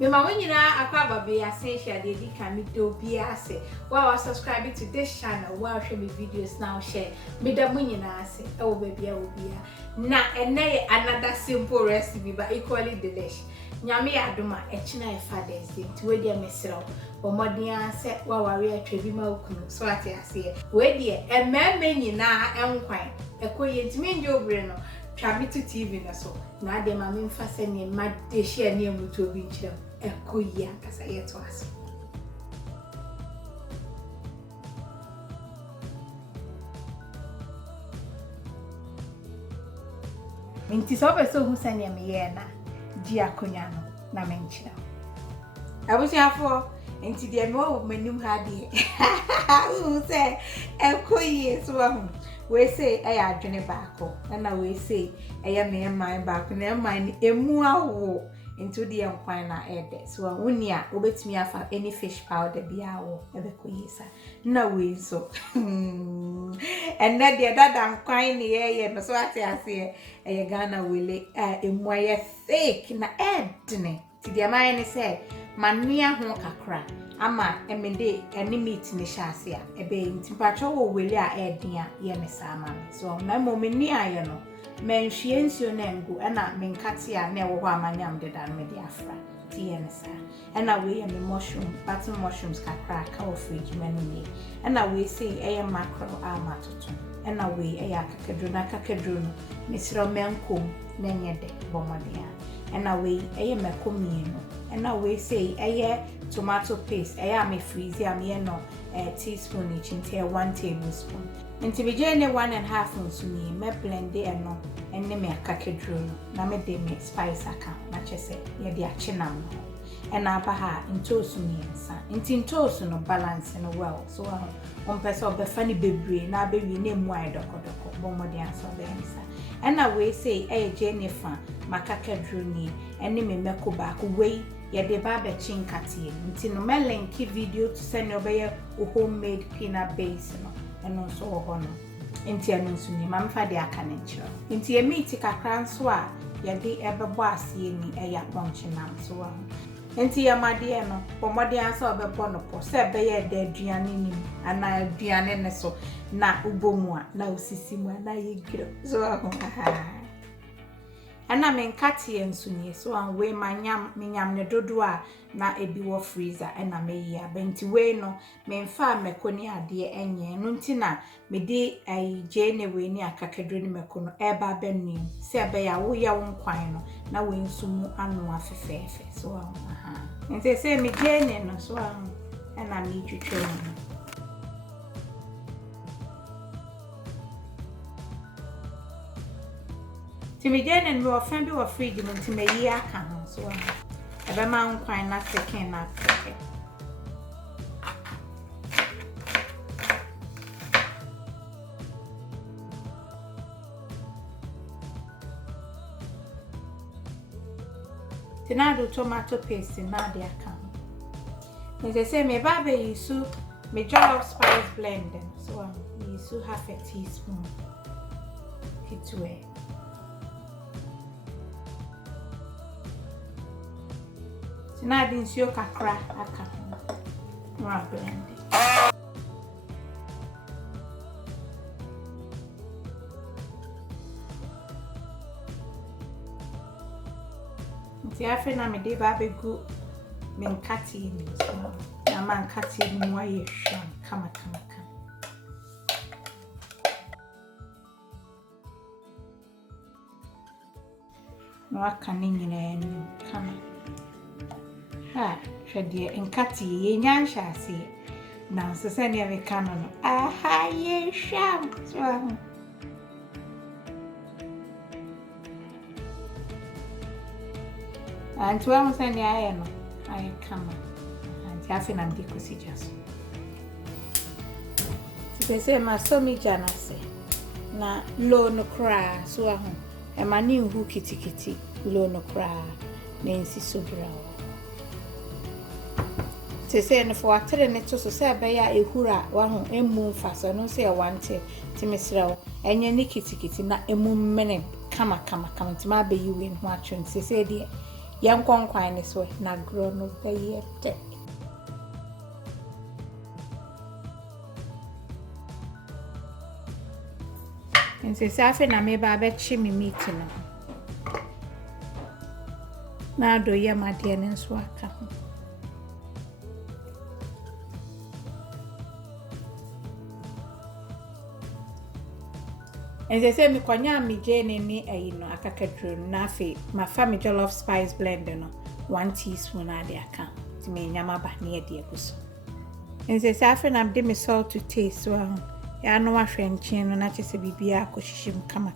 Mema wonyina akwaba be ase share de di kan mi do bi ase. Wa subscribe to this channel. Wa hwe me videos now share. Me da wonyina ase. E wo ba bia wo bia. Na ene another simple recipe but equally delicious. Nyame adoma e china e Father's Day. Ti we dia mesrew. Bo modern ase wa ware atwa bi ma okunu. So ate ase. We dia e meme nyina enkwan. Ekoye ntimi nje obre no. Twabitu TV na so. Na ade ma me mfa se ne ma de share ne amuto obi nkyerem. Ekoya kasa yeto aso. Minti so be so hu sane me ye na di akonya no na me nkyerem. Abusiafo enti de me wo manim ha de. Hu se ekoye so hu. We say aya adwene baako na we say aya me man baako na man emu awo into the enkwan na ede so woni a obetumi afa any fish powder bia wo ebekoyisa na we so and na de dada nkwan ne ye no so ate ase eye Ghana wele emu aye thick na edne ti de man ne say mania ho kakra ama emende eni meat ne hyase a ebe ntimpacho wo wele a edin a ye ne sama so na momeni aye no menhwie nsuo na ngu na menkate a na ewo ho amanyam de dan me de afra ti ye ne sa na we ye me mushroom button mushrooms kakra ka o fridge menu ni na we say eye mackerel a matoto na we eye akakedro no mesiro menkom na nyede bomode a na we eye mekomi no na we say eye tomato paste eye am freeze am ye no teaspoon each into 1 tablespoon nti beje ne 1.5 nsumi me blend e no enne me akakedro na me de me spice aka na chese ye de achinam no na aba ha ntosu miensa nti ntosu no balance no well so on person be fani bebre na be wi na mu ai dokodoko bomode aso be nsa na we say Jennifer makakedro ni enne me meko ba ko we ye de ba be chinkate nti no me link video to send obey homemade peanut base no eno so ho no enti eno so ni mamfa de aka ne nchiro enti e meat kakra nso a ye de ebebo asie ni eya ponche nam so wa enti ya made no pomode ansa obebo no po se be ye de aduane ni ana aduane ne so na ubomu a na osisi mu na ye giro so ho ana menkate enso ni so an we manyam ne dodo a na ebi wo freezer na meyi abenti we no memfa mekoni ade enye no ntina me de jene we ni akakedro ni mekono eba benu se be ya wo ya wonkwan no na we nsumu anu afefefe so nti se me jene no so na me twetwe no Timi jene no ofan bi wo fridge no nti meyi aka no so ebe ma nkwan na second na second tinado tomato paste na de aka no say me ba be use me jollof spice blend so we use half a teaspoon kitwe Tinadi nsuo kakra aka no blend nti afi na me de ba begu me nkati ni so na man nkati ni mu aye hwam kama no aka ni nyina ni kama hwede nkati ye nyansha ase na nsese ne me kano no aha ye hwam so antu wa musani aye no aye kama anti afi na ndiko sijaso sipese masomi jana se na lo no kra so ahu e mani hu kitikiti lo no kra na nsi sobrawo sese no for atere ne to so se be ya ehura wa hu emu mfa no se e wante timisrawo enye ni kitikiti na emu mene kama ntima be yiwe ho atwen sese de Yan kwankwan ni so na grow no beye de. Nse safe na me ba be chi me meat no. Na do ye made ne nso aka ho. Nse se mi kwanya mi je ni ayi no akakadro na afi ma fa mi jollof spice blend no 1 teaspoon ade aka. Ti me nyama ba ne de aguso. Nse safe na de me salt to taste so ahụ. Ya no ahwe nchen no na chese bibia akohihim kama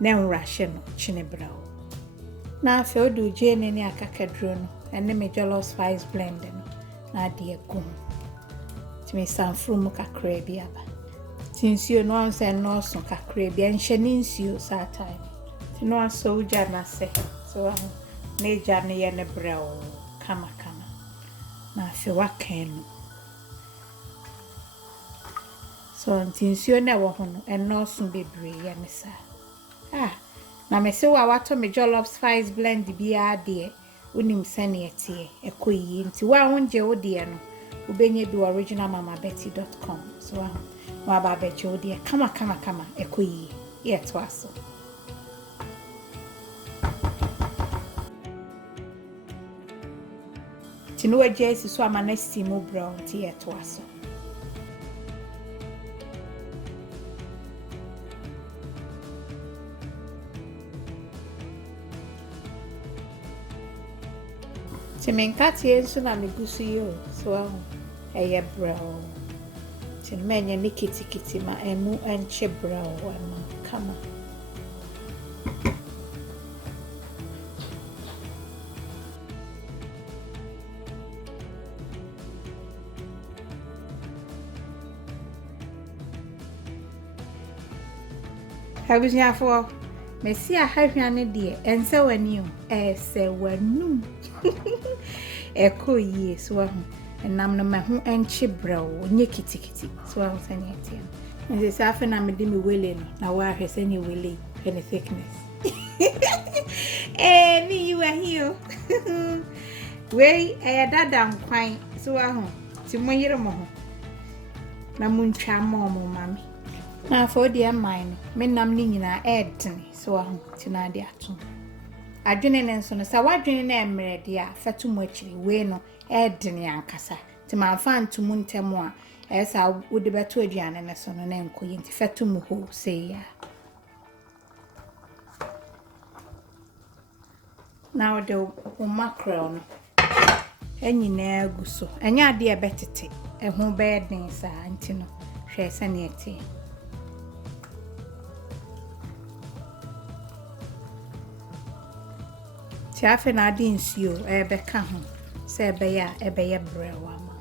na enrahye no chine brawo na afi odu je ne akakadro no ene me jollof spice blend no na ade akum timi sanfru mu kakra bi aba tinsio no anse no so kakra bi enhye ne nsio sa time ti no aso uja na se so na eja ne ye ne brawo kama na afi wakan no so ntinsio na wo ho no eno so bebre ya ne sa na me se wa wato me jollof spice blend bi ade unim sane etie ekoyi nti wa wonje wo de no ubenye bi originalmamabetty.com so wa ba beche wo de kama ekoyi ye to aso tinu wa jesi so amana steam brown ti ye to aso Timenkati enso na megusu yo so eye brown timenye ni kitikiti ma emu enche brown ma kama Habusia for Messi ahahwane de ense wani o ese wanum ekoyi so ahu enam no mahu enche brawo nye kitikiti so ahu sani etia nse safe na me de me wele no na wa ahwe sani wele any thickness ni you are here we dada nkwan so ahu ti moyire mo ho na muntwa mo mami na for the mine me nam ni nyina edin so ahu ti na de ato adwene ne nso no sa wadwene na emre de a fatumu akiri we no edin yankasa ti manfa ntumu ntemu a esa wode beto aduane ne so no na enkoyi nti fatumu ho sei ya now the mackerel no enyina aguso enya de ebetete eho be den sa nti no hwe sane eti Tiafe na adi nsio ebeka ho se ebeye brewa ma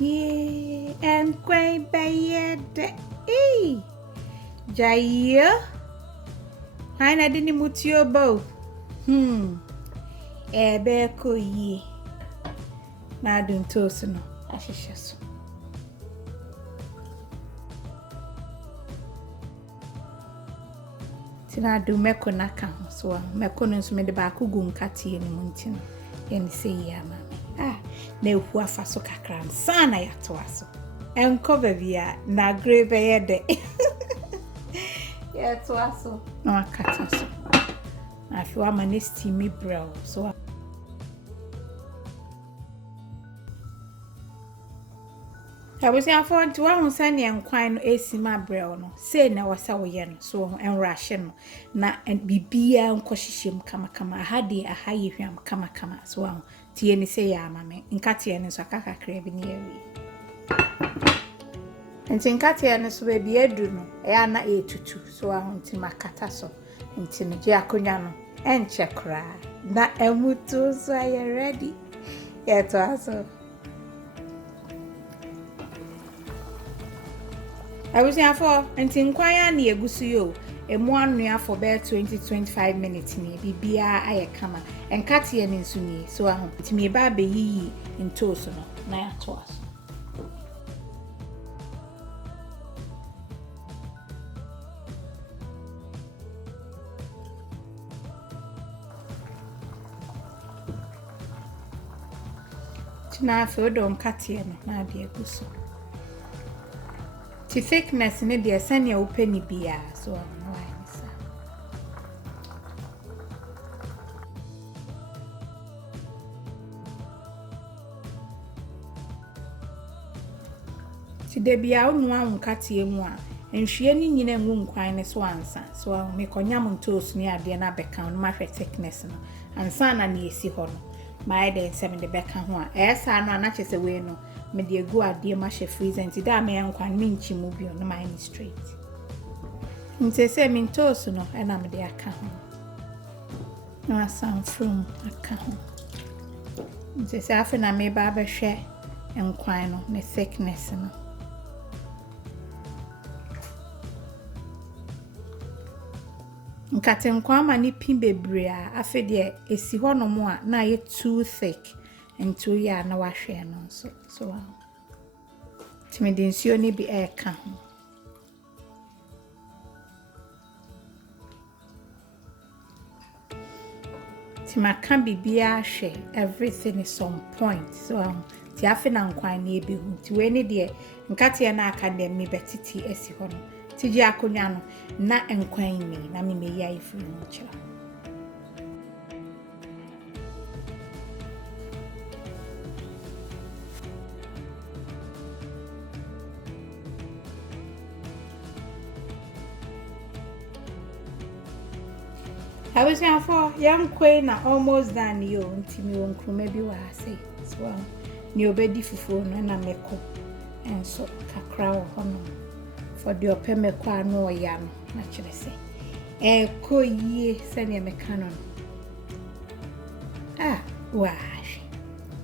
Ye en kwai bayede Jaya Haina dini mutio bo ebe ko yi na adun tosu no ashishaso Tina do meko naka ho so meko no nso me de ba kogu nkate ni munti no ye ni sei ya mama na ehu afa so kakra sana ya to aso enko bebia na grave ye de ya to aso na akata so na fi wa mane steamy brown so Habusia for nti wa hu sane enkwan no esima brew no sei na wasa wo ye no so enrahye no na bibia nkohyehyem kama ahade ahaye hwam kama so wa tie ni sei ya amame nkate ne so akakakra bi ne yawi nti nkate ne so ba bi edu no ya na etutu so wa nti makata so nti ne je akonya no enche kra na emutu so aye ready yeto aso Abusia for nti nkwaya na egusu yo emu anua for be 20-25 minutes ni bibia aye kama enkate ne nsu ni so ahu nti me ba be yiyi ntoso no na ya to aso Tina fe do nkatie no na de aguso. Ti thickness ne de sane opani bia so no ayisa. Ti de bia onu nkatie mu a nhwie ni nyina ngu nkwan ne so ansa so me konyam ntoos ni ade na beka no ma hwe thickness no ansa na ne esi ho no my de 7 de beka ho a esa no anache se we no me de gu ade ma hwe freezer nti da me nkwan me nchi mu bio no my straight nti se me ntoos no na me de aka ho na san from aka ho nti se afa na me ba hwe nkwan no ne thickness no nkate nkwa ma ni pin bebre a afa de esi ho no mo a na ye too thick nto ya na wahwe no so timidensio ni bi eka ho timaka bibia hwe everything is on point so ti afa na nkwan na ebehu ti we ni de nkate na aka dem mi betiti esi ho no tiji akonya no na nkwan ni na me meya ifuru no kira I was here for young queen na almost done yo ntimi won kruma bi wa ase so ni obedi fufu no na meko enso kakra wo hono for the opeme kwa no ya no na kire se ko yie se ne meka no wa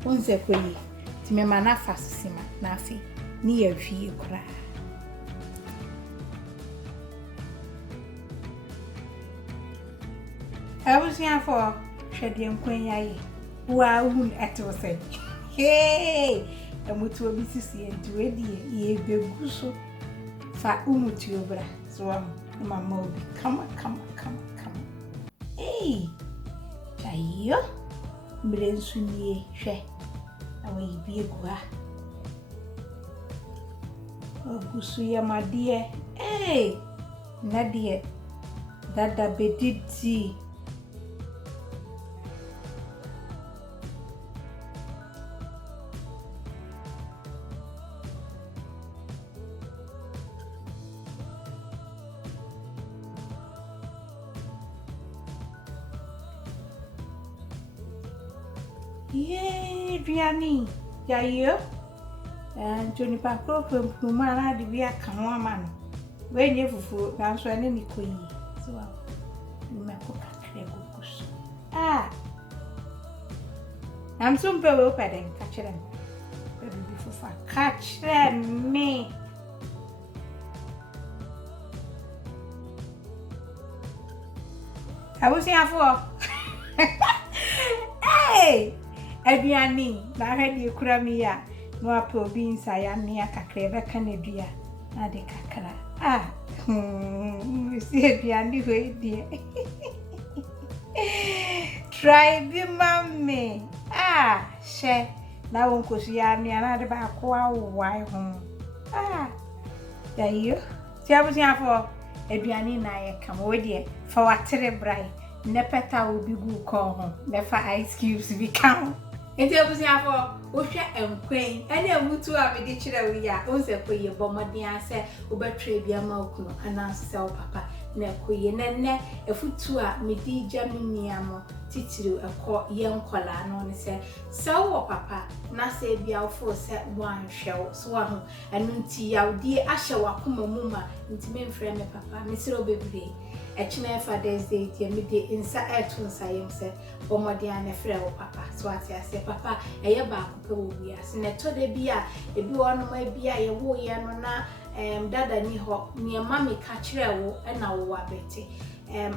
onze ko yie ti me mana fasima na afi ni ya hwie kra I was here for Shadian Queen Yaye. Wa un atose. Hey, amutu obisisi entu edi ye beguso fa umutu obra. So mama obi come. Hey. Ayo. Mrensu nie hwe. Awe ibi egua. Ogusu ya madie. Hey. Nadie. Dada bediti. Yeah, Driani. Yayo. And Johnny Paco from Pumana, the Via Kawaman. When you fufu, that's when any queen. So, you make a I'm soon very open and catch them. Baby, before catch them, me. I was here for. Hey! Aduani na hwede kura mi ya no ape obi nsa ya ne akakra be ka na dua na de kakra si aduani ho die try bi mami she na won ko si ya ne na de ba ko awai ho yayo ti abusi afọ aduani na ye kam we de fa watere brai ne peta obi gu ko ho ne fa ice cubes bi kam enti abusi afọ o hwe enkwen ene amutu a me de kire wi ya o se koye bomodin ase obetwe bia ma okuno ana se o papa na koye nenne efutu a me di gya miniamo titiri ekọ ye nkola no ne se wo papa na se bia ofo se wan hwew so wa ho enu nti yawdi ahye wakoma mu ma nti me mfrɛ me papa me sire obebre echina Father's Day tie me de insa etu nsa yem se bomodi an efre wo papa so ati ase papa eye ba ko wo bia se ne to de bia ebi wono ma bia ye wo ye no na dada ni ho ni mama ka kire wo na wo abete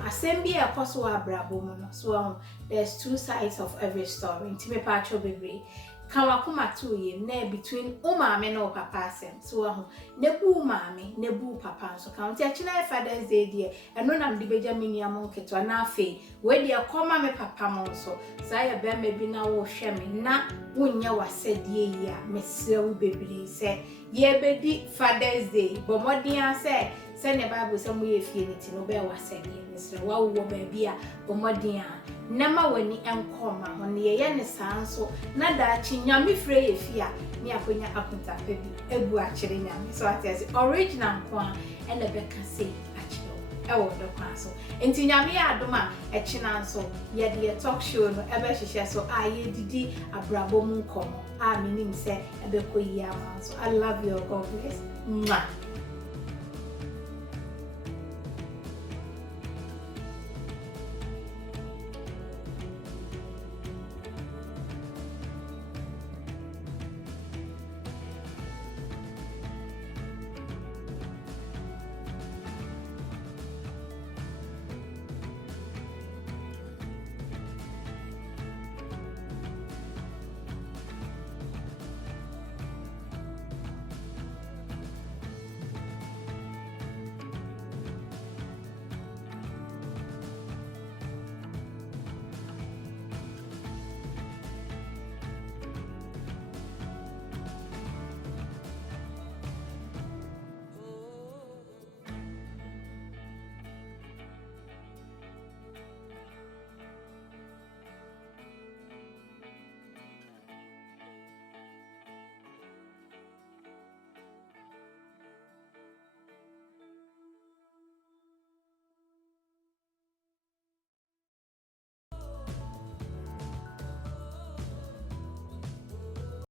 asem bia ekoso abrabo mu no so there's two sides of every story nti me pa cho bebre Kawakuma to ye ne between umame no papa asem so nebu mame nebu papa so count ya china Father's Day die eno nam de beja miniam nketo na afi we de koma me papa mo so sa ya be me bi na wo hwe me na wonnya wasadie yi a mesre wo bebre se ye bedi Father's Day bomodin ase se ne Bible se mo ye fie ni ti no be wasadie mesre wa wo ba bia bomodin Nama wani enkoma hone ye ne sanso na da chi nyame frɛ ye fia ni akonya akunta pebi ebu a kire nyame so atese original kwa ene beka sei a kire wo do kwa so enti nyame ya adoma e china nso ye de talk show no ebe hihye so a ye didi abrabo mu nkomo a menim se ebe koyi ama so I love you, God bless. Mwah.